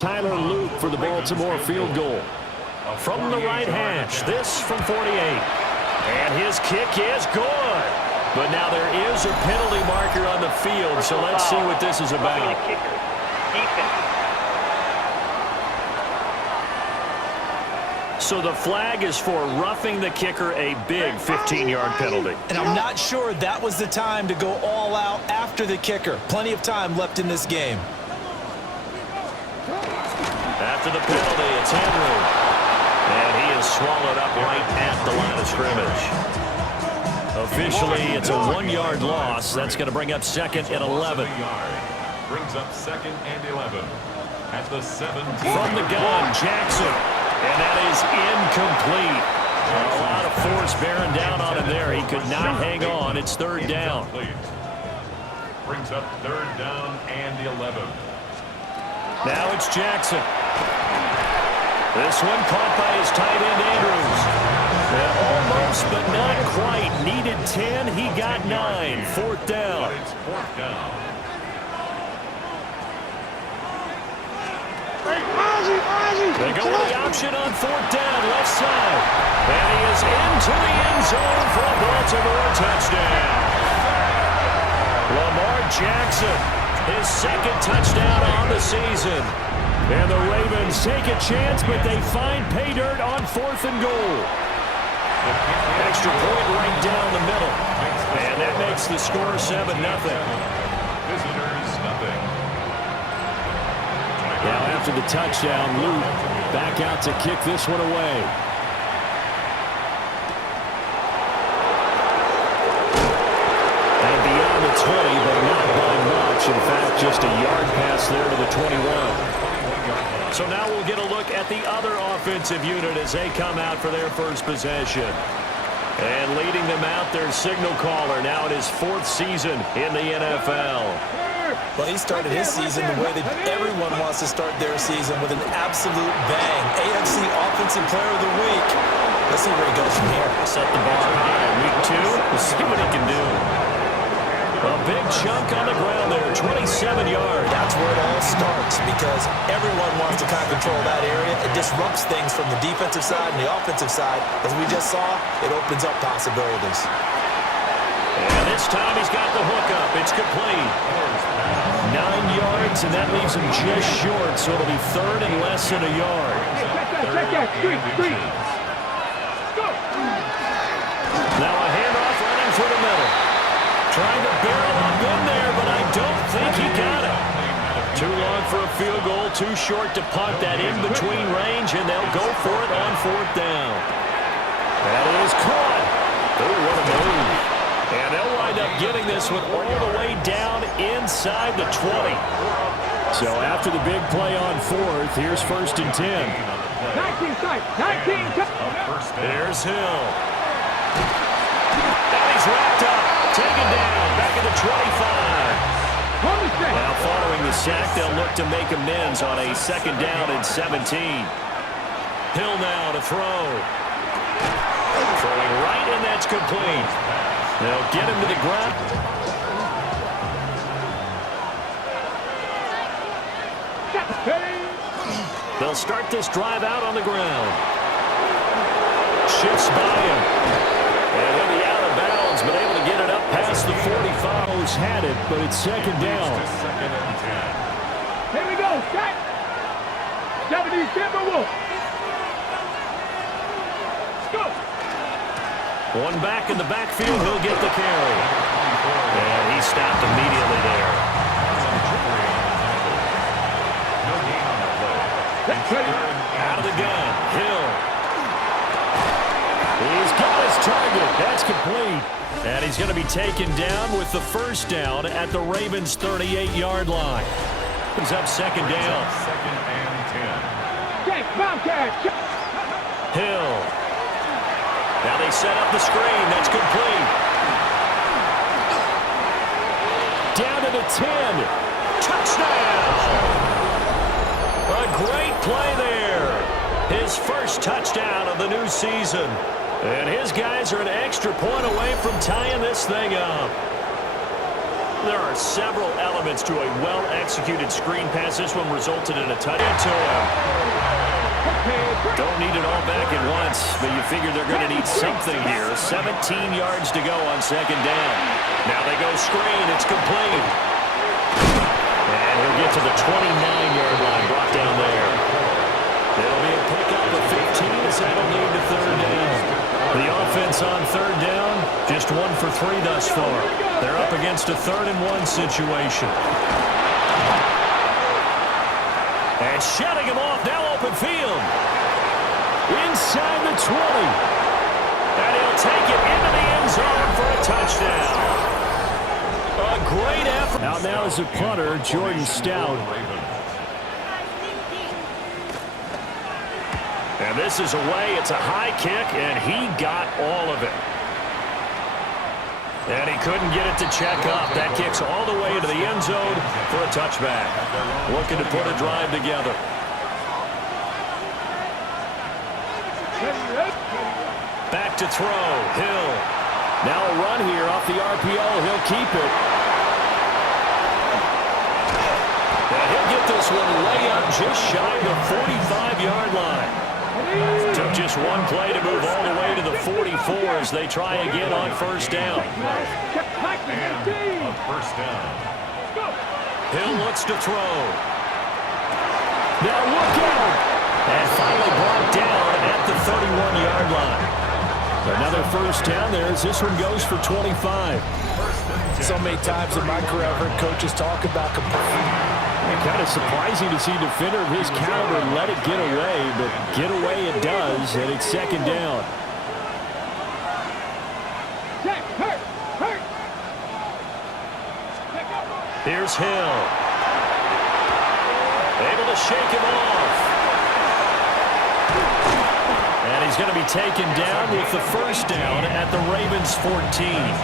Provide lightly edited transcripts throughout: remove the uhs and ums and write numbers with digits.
Tyler Luke for the Baltimore field goal. From the right hash, this from 48. And his kick is good. But now there is a penalty marker on the field, so let's see what this is about. So the flag is for roughing the kicker, a big 15-yard penalty. And I'm not sure that was the time to go all out after the kicker. Plenty of time left in this game. After the penalty, it's Henry. And he is swallowed up right at the line of scrimmage. Officially, it's a 1-yard loss. That's going to bring up second and 11. Brings up second and 11 at the 17. From the gun, Jackson. And that is incomplete. A lot of force bearing down on him there. He could not hang on. It's third down. Brings up third down and 11. Now it's Jackson. This one caught by his tight end, Andrews. And almost, but not quite. Needed 10. He got 9. Fourth down. It's fourth down. They go with the option on fourth down, left side. And he is into the end zone for a Baltimore touchdown. Lamar Jackson, his second touchdown on the season. And the Ravens take a chance, but they find pay dirt on fourth and goal. Extra point right down the middle. And that makes the score 7-0. Visitors, nothing. Now after the touchdown, Luke back out to kick this one away. And beyond the 20, but not by much. In fact, just a yard pass there to the 21. So now we'll get a look at the other offensive unit as they come out for their first possession. And leading them out, their signal caller, now in his 4th season in the NFL. Well, he started his season the way that everyone wants to start their season, with an absolute bang. AFC Offensive Player of the Week. Let's see where he goes from here. Set the bar high. Week 2, we'll see what he can do. A big chunk on the ground there, 27 yards. That's where it all starts, because everyone wants to kind of control that area. It disrupts things from the defensive side and the offensive side. As we just saw, it opens up possibilities. And this time he's got the hook up. It's complete. 9 yards, and that leaves him just short, so it'll be third and less than a yard. Now a handoff running through the middle. Trying to barrel up in there, but I don't think he got it. Too long for a field goal, too short to punt that in-between range, and they'll go for it on fourth down. That is caught. Oh, what a move. And they'll wind up getting this one all the way down inside the 20. So after the big play on fourth, here's first and 10. 19 sight, 19. There's Hill. And he's wrapped up, taken down, back at the 25. Now following the sack, they'll look to make amends on a second down and 17. Hill now to throw. Throwing right, and that's complete. They'll get him to the ground. They'll start this drive out on the ground. Shifts by him. And he'll be out of bounds, but able to get it up past the 45. He's had it, but it's second down. Second and 10. Here we go, set. 70 Timberwolves. Go. One back in the backfield, he'll get the carry. And he stopped immediately there. Out of the gun, Hill. He's got his target. That's complete. And he's going to be taken down with the first down at the Ravens' 38-yard line. Comes up second down. Second and 10. Jake, Bobcat. Hill. Now they set up the screen. That's complete. Down to the 10. Touchdown! A great play there. His first touchdown of the new season. And his guys are an extra point away from tying this thing up. There are several elements to a well-executed screen pass. This one resulted in a touchdown to him. Don't need it all back at once, but you figure they're going to need something here. 17 yards to go on second down. Now they go screen. It's complete. And he'll get to the 29-yard line, brought down there. It'll be a pickup of 15 as that'll lead to third down. The offense on third down, just 1 for 3 thus far. They're up against a 3rd-and-1 situation. And shutting him off, now open field. Inside the 20. And he'll take it into the end zone for a touchdown. A great effort. Out now is a punter, Jordan Stout. And this is away. It's a high kick, and he got all of it. And he couldn't get it to check up. That kicks all the way into the end zone for a touchback. Looking to put a drive together. Back to throw. Hill. Now a run here off the RPO. He'll keep it. And he'll get this one way up just shy of the 45-yard line. Took just one play to move all the way to the 44 as they try again on first down. And a first down. Hill looks to throw. Now look out! And finally brought down at the 31-yard line. Another first down there as this one goes for 25. So many times in my career, I've heard coaches talk about kind of surprising to see a defender of his caliber let it get away, but get away it does, and it's second down. Here's Hill. Able to shake him off. And he's going to be taken down with the first down at the Ravens 14.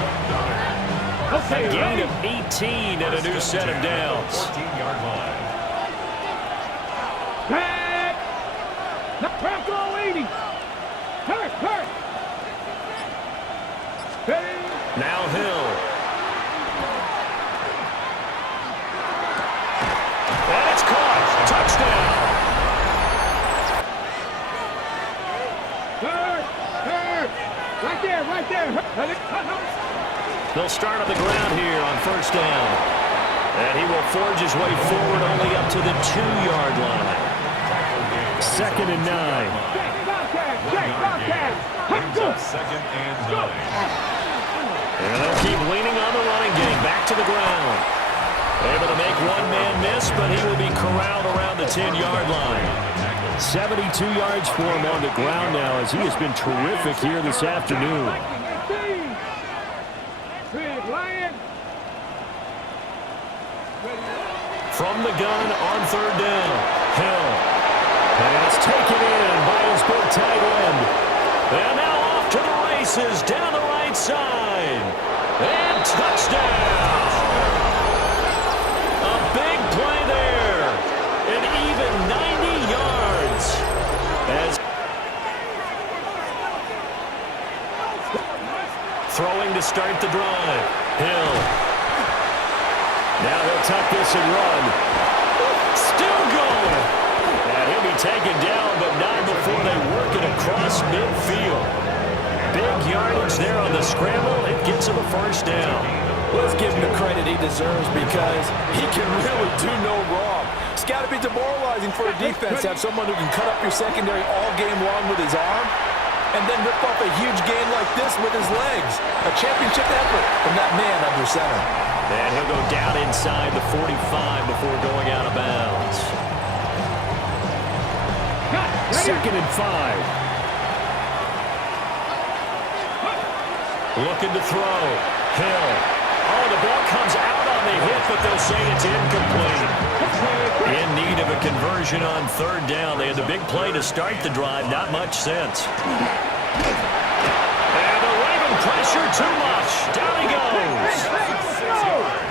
A gain of 18 and a new set of downs. 14-yard line. Back. Now 80. Hurt. Now Hill. And it's caught. Touchdown. Right there. They'll start on the ground here on first down. And he will forge his way forward only up to the 2-yard line. 2nd and 9. Brings up 2nd and 9. And they'll keep leaning on the running game. Back to the ground. Able to make one man miss, but he will be corralled around the 10-yard line. 72 yards for him on the ground now as he has been terrific here this afternoon. From the gun on third down, Hill. And it's taken in by his big tight end. And now off to the races down the right side. And touchdown. A big play there. An even 90 yards. As throwing to start the drive. Hill. Now he'll tuck this and run. Still going. And he'll be taken down, but not before they work it across midfield. Big yardage there on the scramble. It gets him a first down. Let's give him the credit he deserves because he can really do no wrong. It's got to be demoralizing for a defense to have someone who can cut up your secondary all game long with his arm and then rip off a huge game like this with his legs. A championship effort from that man under center. And he'll go down inside the 45 before going out of bounds. 2nd and 5. Looking to throw. Hill. Oh, the ball comes out on the hit, but they'll say it's incomplete. In need of a conversion on third down. They had the big play to start the drive. Not much sense. And the Raven pressure too much. Down he goes.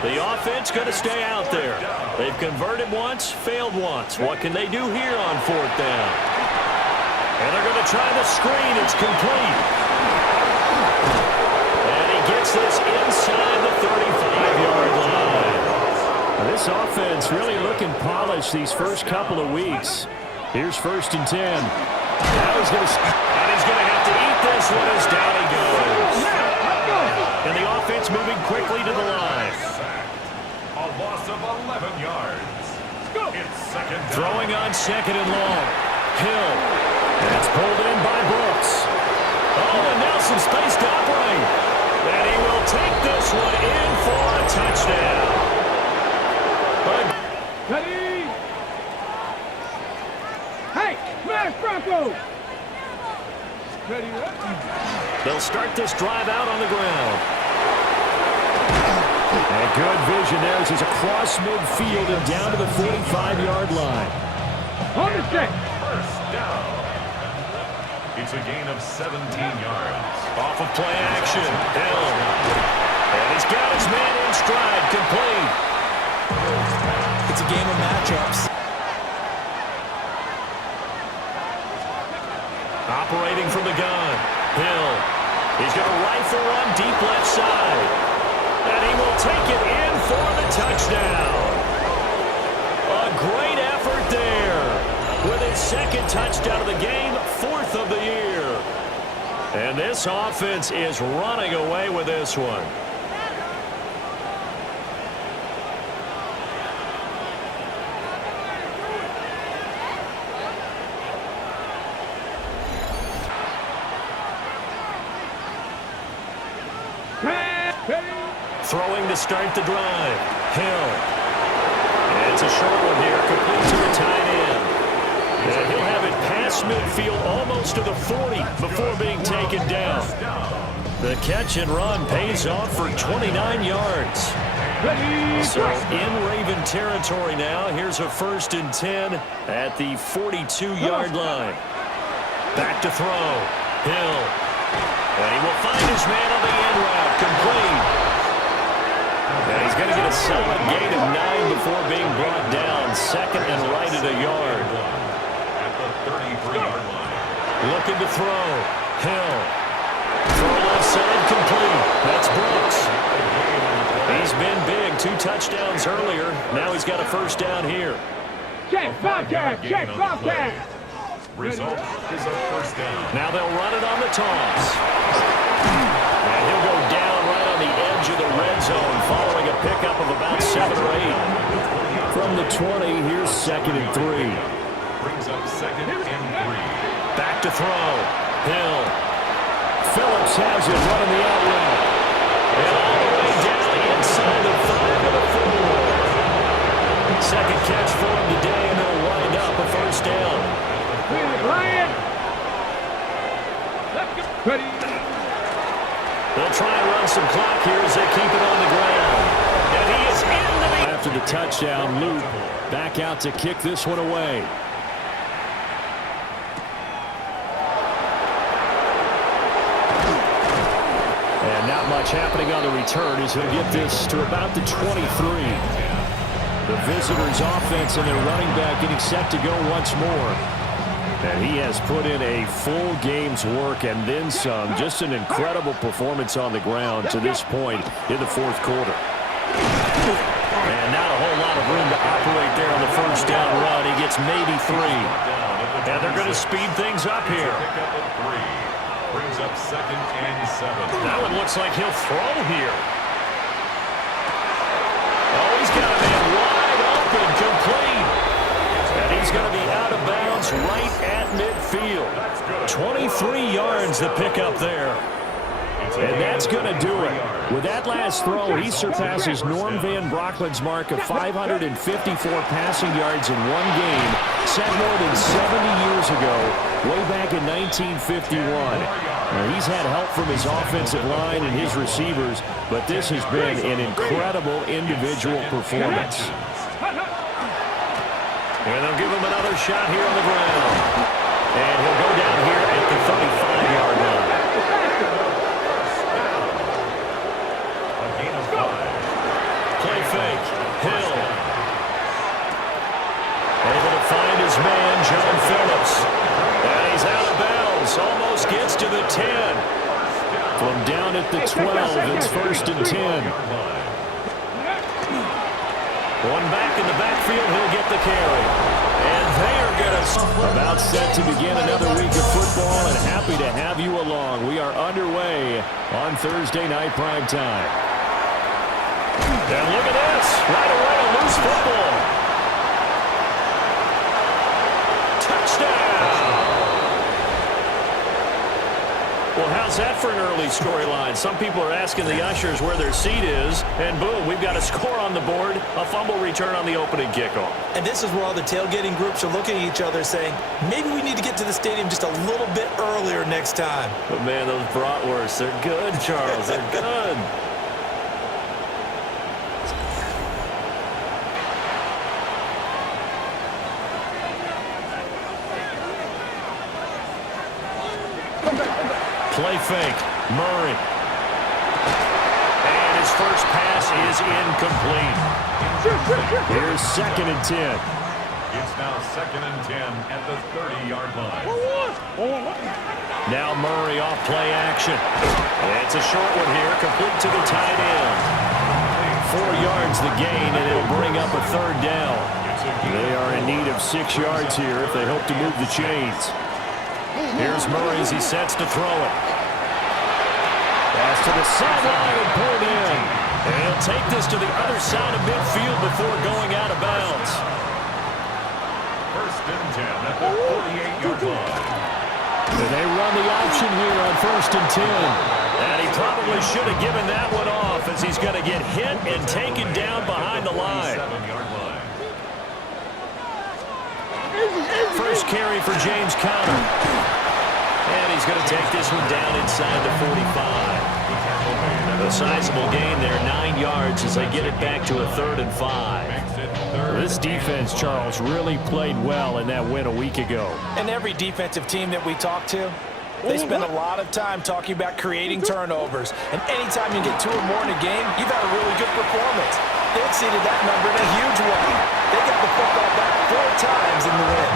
The offense going to stay out there. They've converted once, failed once. What can they do here on fourth down? And they're going to try the screen. It's complete. And he gets this inside the 35-yard line. This offense really looking polished these first couple of weeks. Here's 1st and 10. Now he's going to have to eat this one as down he goes. And the offense moving quickly to the line. A loss of 11 yards. It's second down. Throwing on 2nd and long. Hill. That's pulled in by Brooks. Oh, and now some space to operate. And he will take this one in for a touchdown. Ready? Hey, smash Broncos! Ready? They'll start this drive out on the ground. And good vision there as he's across midfield and down to the 45-yard line. On the set. First down. It's a gain of 17 yards. Off of play action. Hill. And he's got his man in stride. Complete. It's a game of matchups. Operating from the gun. Hill. He's going to rifle one deep left side. And he will take it in for the touchdown. A great effort there. With his 2nd touchdown of the game, 4th of the year. And this offense is running away with this one. Throwing to start the drive. Hill. And it's a short one here, complete to the tight end. And he'll have it past midfield almost to the 40 before being taken down. The catch and run pays off for 29 yards. So in Raven territory now. Here's a 1st and 10 at the 42-yard line. Back to throw. Hill. And he will find his man on the end route. Complete. And he's going to get a solid gain of 9 before being brought down. 2nd and right at a yard. At the 33-yard line. Looking to throw. Hill. Throw left side complete. That's Brooks. He's been big. 2 touchdowns earlier. Now he's got a 1st down here. Check Bobcat! Check Bobcat! Result is a 1st down. Now they'll run it on the toss. And he'll go down right on the edge of the red zone following a pickup of about 7 or 8. From the 20, here's 2nd and 3. Brings up 2nd and 3. Back to throw. Hill. Phillips has it running the out route. And all the way down the inside the 5 to the 4. 2nd catch for him today, and they'll wind up a 1st down. Ready? They'll try and run some clock here as they keep it on the ground. And he is into the... After the touchdown, Luke back out to kick this one away. And not much happening on the return as he'll get this to about the 23. The visitors' offense and their running back getting set to go once more. And he has put in a full game's work and then some. Just an incredible performance on the ground to this point in the 4th quarter. And not a whole lot of room to operate there on the 1st down run. He gets maybe 3. And they're going to speed things up here. Brings up 2nd and 7. That one looks like he'll throw here. Oh, he's got a man wide open, complete. And he's going to be out of bounds right at midfield. 23 yards to pick up there. And that's going to do it. With that last throw, he surpasses Norm Van Brocklin's mark of 554 passing yards in one game, set more than 70 years ago, way back in 1951. Now, he's had help from his offensive line and his receivers, but this has been an incredible individual performance. And they'll give him another shot here on the ground. And he'll go down here at the 35-yard line. Play fake. Hill. Able to find his man, John Phillips. And he's out of bounds. Almost gets to the 10. From down at the 12, it's 1st and 10. One back in the backfield, he'll get the carry. And they are going to about set to begin another week of football, and happy to have you along. We are underway on Thursday night primetime. And look at this. Right away, a loose football. Touchdown. Well, how's that for an early storyline? Some people are asking the ushers where their seat is, and boom, we've got a score on the board, a fumble return on the opening kickoff. And this is where all the tailgating groups are looking at each other saying, maybe we need to get to the stadium just a little bit earlier next time. But, man, those bratwursts, they're good, Charles. They're good. Play fake. Murray. And his first pass is incomplete. Here's 2nd and 10. It's now 2nd and 10 at the 30-yard line. Now Murray off play action. It's a short one here, complete to the tight end. 4 yards the gain, and it'll bring up a 3rd down. They are in need of 6 yards here if they hope to move the chains. Here's Murray as he sets to throw it. Pass to the sideline and pulled in. And he'll take this to the other side of midfield before going out of bounds. 1st and 10 at the 48-yard line. And they run the option here on 1st and 10. And he probably should have given that one off as he's going to get hit and taken down behind the line. 7-yard line. First carry for James Conner. And he's going to take this one down inside the 45. A sizable gain there, 9 yards as they get it back to a 3rd and 5. This defense, Charles, really played well in that win a week ago. And every defensive team that we talk to, they spend a lot of time talking about creating turnovers. And anytime you get 2 or more in a game, you've had a really good performance. They exceeded that number in a huge way. They got the football back 4 times in the win.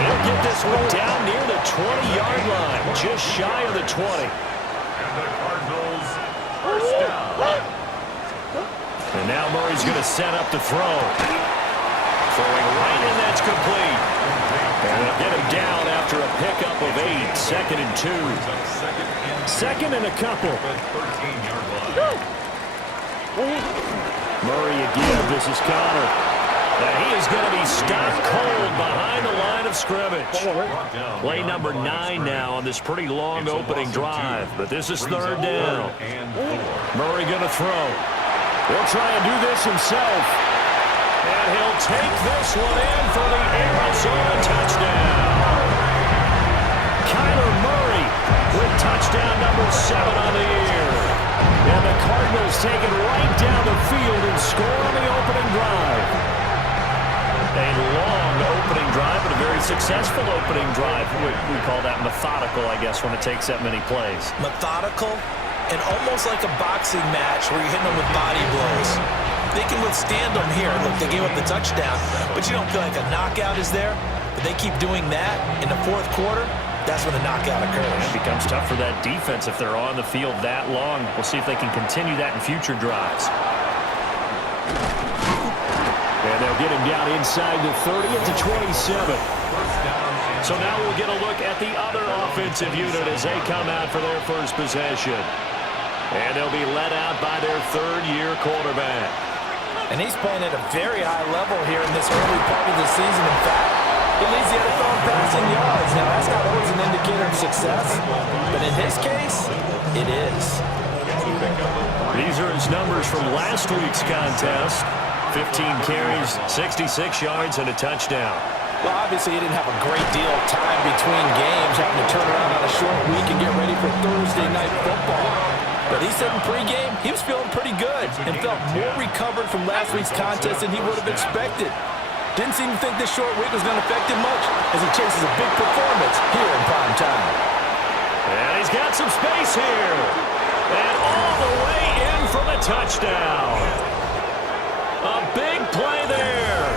They'll get this one down near the 20-yard line, just shy of the 20. And the Cardinals first down. And now Murray's going to set up to throw. Throwing right in, that's complete. And they'll get him down after a pickup of 8, 2nd and 2. Second and a couple. 13-yard line. Murray again, this is Conner. And he is going to be stopped cold behind the line of scrimmage. Play number 9 now on this pretty long opening drive. But this is 3rd down. Murray going to throw. He'll try and do this himself. And he'll take this one in for the Arizona touchdown. Kyler Murray with touchdown number 7 on the year. And the Cardinals take it right down the field and score on the opening drive. A long opening drive, but a very successful opening drive. We call that methodical, I guess, when it takes that many plays. Methodical and almost like a boxing match where you're hitting them with body blows. They can withstand them here. Look, they gave up the touchdown, but you don't feel like a knockout is there. But they keep doing that in the 4th quarter. That's when the knockout occurs. It becomes tough for that defense if they're on the field that long. We'll see if they can continue that in future drives. And they'll get him down inside the 30 at the 27. So now we'll get a look at the other offensive unit as they come out for their first possession. And they'll be led out by their 3rd-year quarterback. And he's playing at a very high level here in this early part of the season. In fact, he leads the NFL in passing yards. Now, that's not always an indicator of success, but in his case, it is. These are his numbers from last week's contest. 15 carries, 66 yards, and a touchdown. Well, obviously, he didn't have a great deal of time between games, having to turn around on a short week and get ready for Thursday night football. But he said in pregame, he was feeling pretty good and felt more recovered from last week's contest than he would have expected. Didn't seem to think this short week was going to affect him much as he chases a big performance here in prime time. And he's got some space here. And all the way in for the touchdown. A big play there.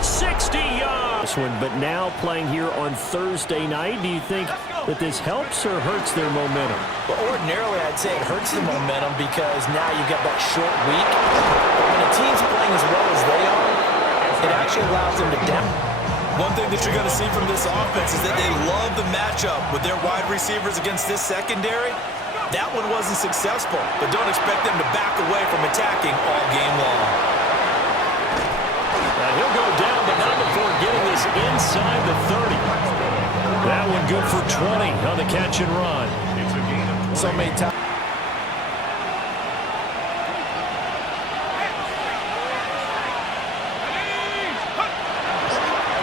60 yards. But now playing here on Thursday night, do you think that this helps or hurts their momentum? Well, ordinarily, I'd say it hurts the momentum because now you've got that short week. But when a team's playing as well as they are, it actually allows them to down. One thing that you're going to see from this offense is that they love the matchup with their wide receivers against this secondary. That one wasn't successful, but don't expect them to back away from attacking all game long. Now he'll go down, but not before getting this inside the 30. That one good for 20 on the catch and run. So many times.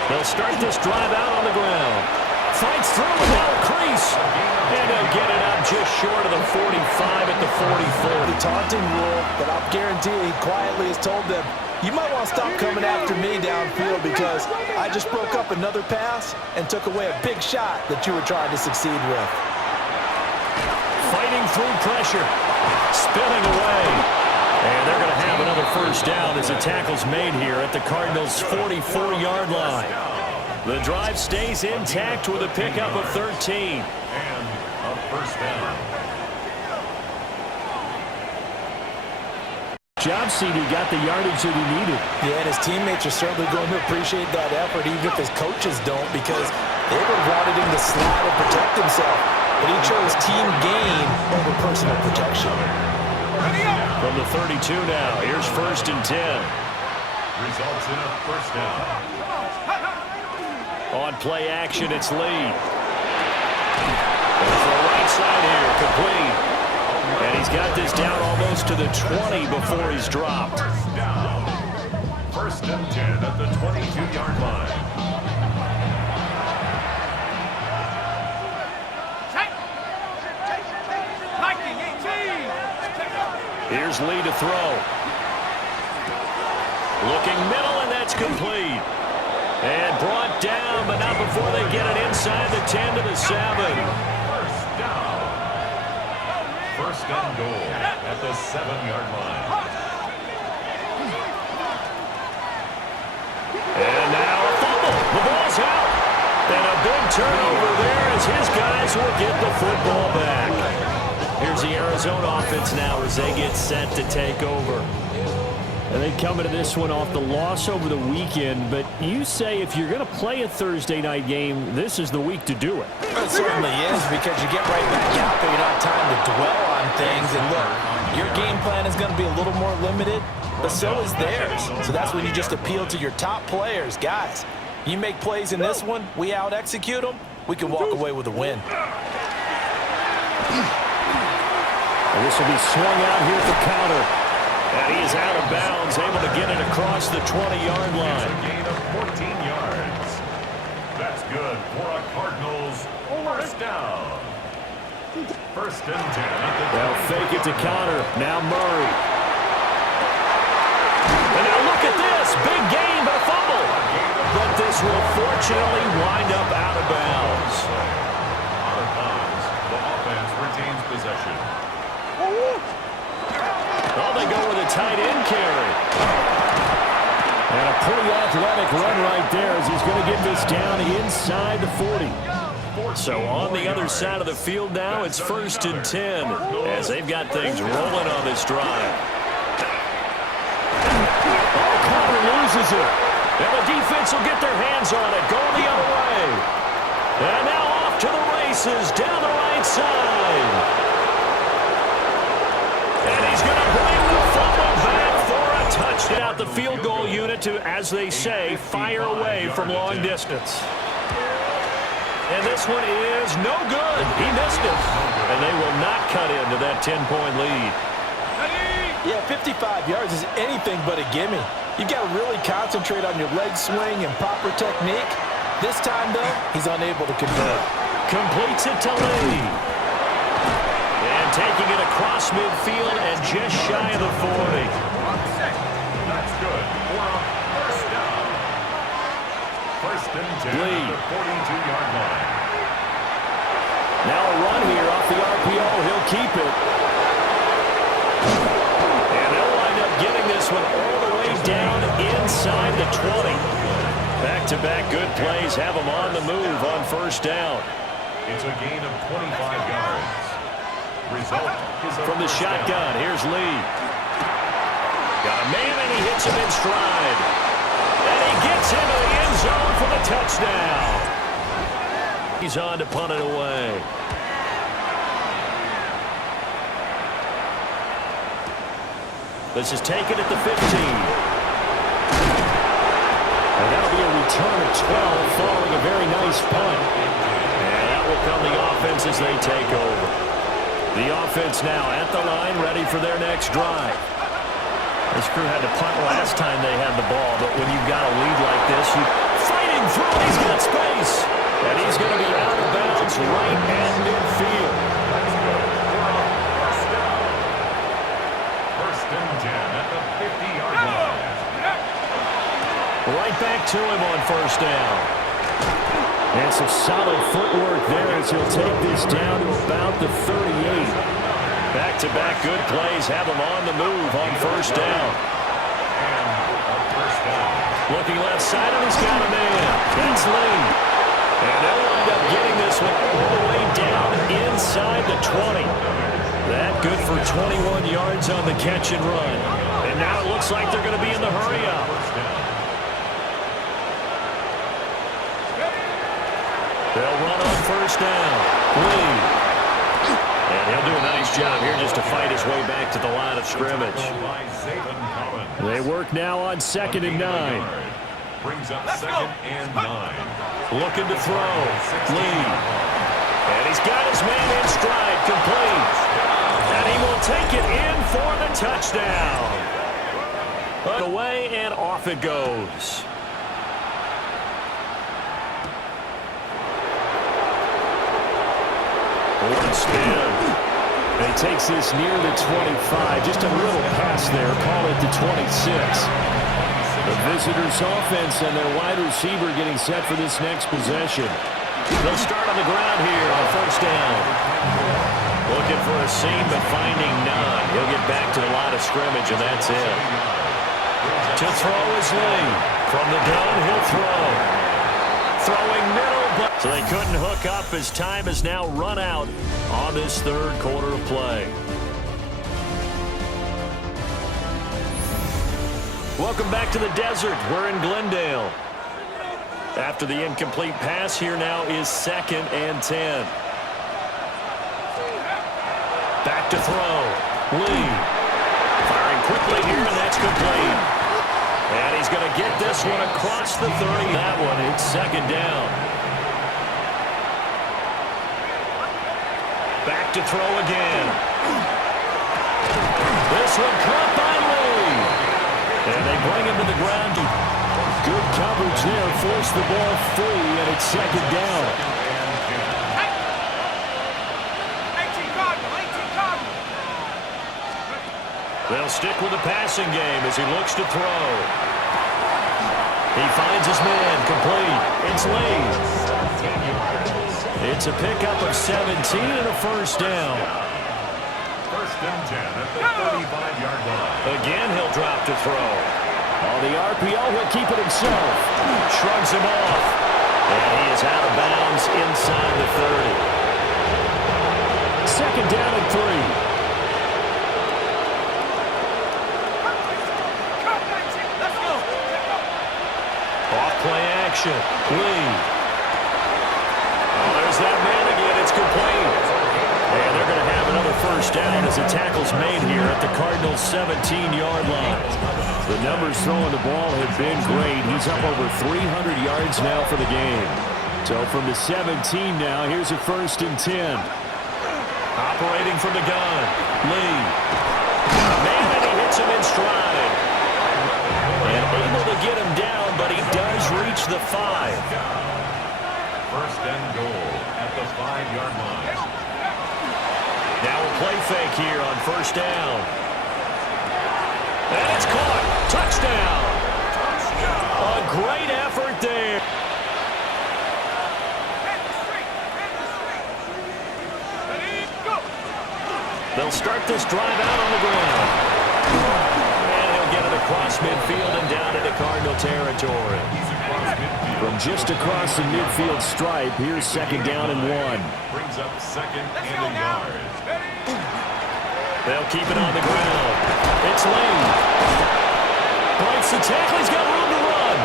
They'll start this drive out on the ground. Fights through without a crease. And they'll get it out just short of the 45 at the 44. The taunting rule, but I'll guarantee he quietly has told them, you might want to stop coming after me downfield because I just broke up another pass and took away a big shot that you were trying to succeed with. Fighting through pressure. Spinning away. And they're going to have another first down as the tackle's made here at the Cardinals' 44-yard line. The drive stays intact with a pickup of 13. And a first down. Job seemed he got the yardage that he needed. Yeah, and his teammates are certainly going to appreciate that effort, even if his coaches don't, because they would have wanted him to slide and protect himself. But he chose team gain over personal protection. From the 32 now, here's 1st and 10. Results in a first down. On play action, it's Lee. For the right side here, complete. And he's got this down almost to the 20 before he's dropped. First down. 1st and 10 at the 22-yard line. Here's Lee to throw. Looking middle, and that's complete. And brought down, but not before they get it inside the 10 to the 7. First down. 1st and goal at the 7-yard line. And now a fumble. The ball's out. And a big turnover there as his guys will get the football back. Here's the Arizona offense now as they get set to take over. And they come into this one off the loss over the weekend, but you say if you're going to play a Thursday night game, this is the week to do it. It certainly is, because you get right back out there. You don't have time to dwell on things. And look, your game plan is going to be a little more limited, but so is theirs. So that's when you just appeal to your top players. Guys, you make plays in this one, we out-execute them, we can walk away with a win. And this will be swung out here for counter. And he is out of bounds, able to get it across the 20-yard line. It's a gain of 14 yards. That's good for a Cardinals first down. 1st and 10 at the They'll fake it to counter. Now Murray. And now look at this. Big gain, but a fumble. But this will fortunately wind up out of bounds. Out of bounds. The offense retains possession. Oh, they go with a tight end carry. And a pretty athletic run right there as he's going to get this down inside the 40. So on the other side of the field now, it's 1st and 10 as they've got things rolling on this drive. Oh, Connor loses it. And the defense will get their hands on it, going the other way. And now off to the races down the right side. And he's going to bring the fumble back for a touchdown. Out the field goal unit to, as they say, fire away from long distance. And this one is no good. He missed it. And they will not cut into that 10-point lead. Yeah, 55 yards is anything but a gimme. You've got to really concentrate on your leg swing and proper technique. This time, though, he's unable to convert. Completes it to Lee. And taking it across midfield and just shy of the 40. That's good for a first down. 1st and 10 Lee. at the 42-yard line. Now a run here off the RPO. He'll keep it. And they'll wind up getting this one all the way down inside the 20. Back-to-back good plays have them on the move on first down. It's a gain of 25 yards. Result is a From the first shotgun, down. here's Lee. Got a man, and he hits him in stride. And he gets into the end zone for the touchdown. He's on to punt it away. This is taken at the 15. And that'll be a return of 12 following a very nice punt. And that will come the offense as they take over. The offense now at the line, ready for their next drive. This crew had to punt last time they had the ball, but when you've got a lead like this, you're fighting through. He's got space. And he's going to be out of bounds right at midfield. First and 10 at the 50-yard line. Right back to him on first down. And some solid footwork there as he'll take this down to about the 38. Back-to-back good plays have him on the move on first down. Looking left side, and he's got a man. That's Lee. And they'll wind up getting this one all the way down inside the 20. That good for 21 yards on the catch and run. And now it looks like they're going to be in the hurry-up. They'll run on first down. Lee. And he'll do a nice job here just to fight his way back to the line of scrimmage. They work now on 2nd and 9. Brings up 2nd and 9. Looking to throw. Lee. And he's got his man in stride, complete. And he will take it in for the touchdown. Away and off it goes. One spin. And he takes this near the 25. Just a little pass there. Call it the 26. The visitors' offense and their wide receiver getting set for this next possession. They'll start on the ground here on first down. Looking for a seam, but finding none. He'll get back to the line of scrimmage, and that's it. To throw is Lee. From the gun, he'll throw. Throwing middle, but so they couldn't hook up as time has now run out on this third quarter of play. Welcome back to the desert. We're in Glendale. After the incomplete pass, here now is 2nd and 10. Back to throw. Lee. Firing quickly here, and that's complete. And he's going to get this one across the 30. That one, it's 2nd down. Back to throw again. This one caught by Lee. And they bring him to the ground. Good coverage there. Force the ball free, and it's 2nd down. They'll stick with the passing game as he looks to throw. He finds his man. Complete. It's Lee. It's a pickup of 17 and a first down. First and 10 at the 35-yard line. Again, he'll drop to throw. On the RPO, he'll keep it himself. Shrugs him off. And he is out of bounds inside the 30. 2nd down and 3. Off-play action. Lee. Oh, there's that man again. It's complete. And they're going to have another first down as the tackle's made here at the Cardinals' 17-yard line. The numbers throwing the ball have been great. He's up over 300 yards now for the game. So from the 17 now, here's a 1st and 10. Operating from the gun. Lee. Man, and he hits him in stride. And able to get him down, but he does reach the 5. First and goal at the 5-yard line. Now a play fake here on first down. And it's caught. Touchdown. A great effort there. They'll start this drive out on the ground. And he'll get it across midfield and down into Cardinal territory. From just across the midfield stripe, here's 2nd down and 1. Brings up 2nd and a yard. They'll keep it on the ground. It's Lee. Breaks the tackle. He's got room to run.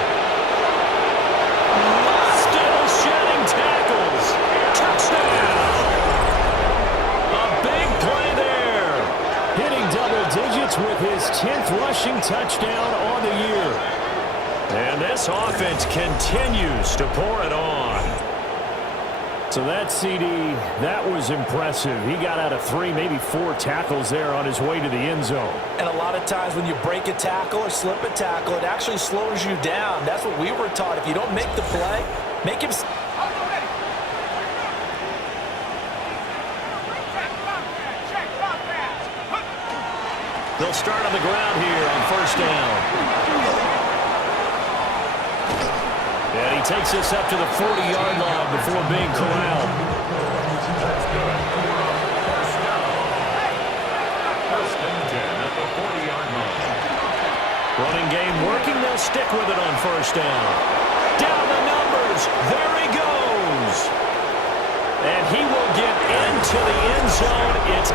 touchdown on the year. And this offense continues to pour it on. So that CD, that was impressive. He got out of 3, maybe 4 tackles there on his way to the end zone. And a lot of times when you break a tackle or slip a tackle, it actually slows you down. That's what we were taught. If you don't make the play, make him... They'll start on the ground here on first down. And he takes this up to the 40-yard line before being corralled. That's good. First down. First and 10 at the 40-yard line. Running game working. They'll stick with it on first down. Down the numbers. There he goes. And he will get into the end zone. It's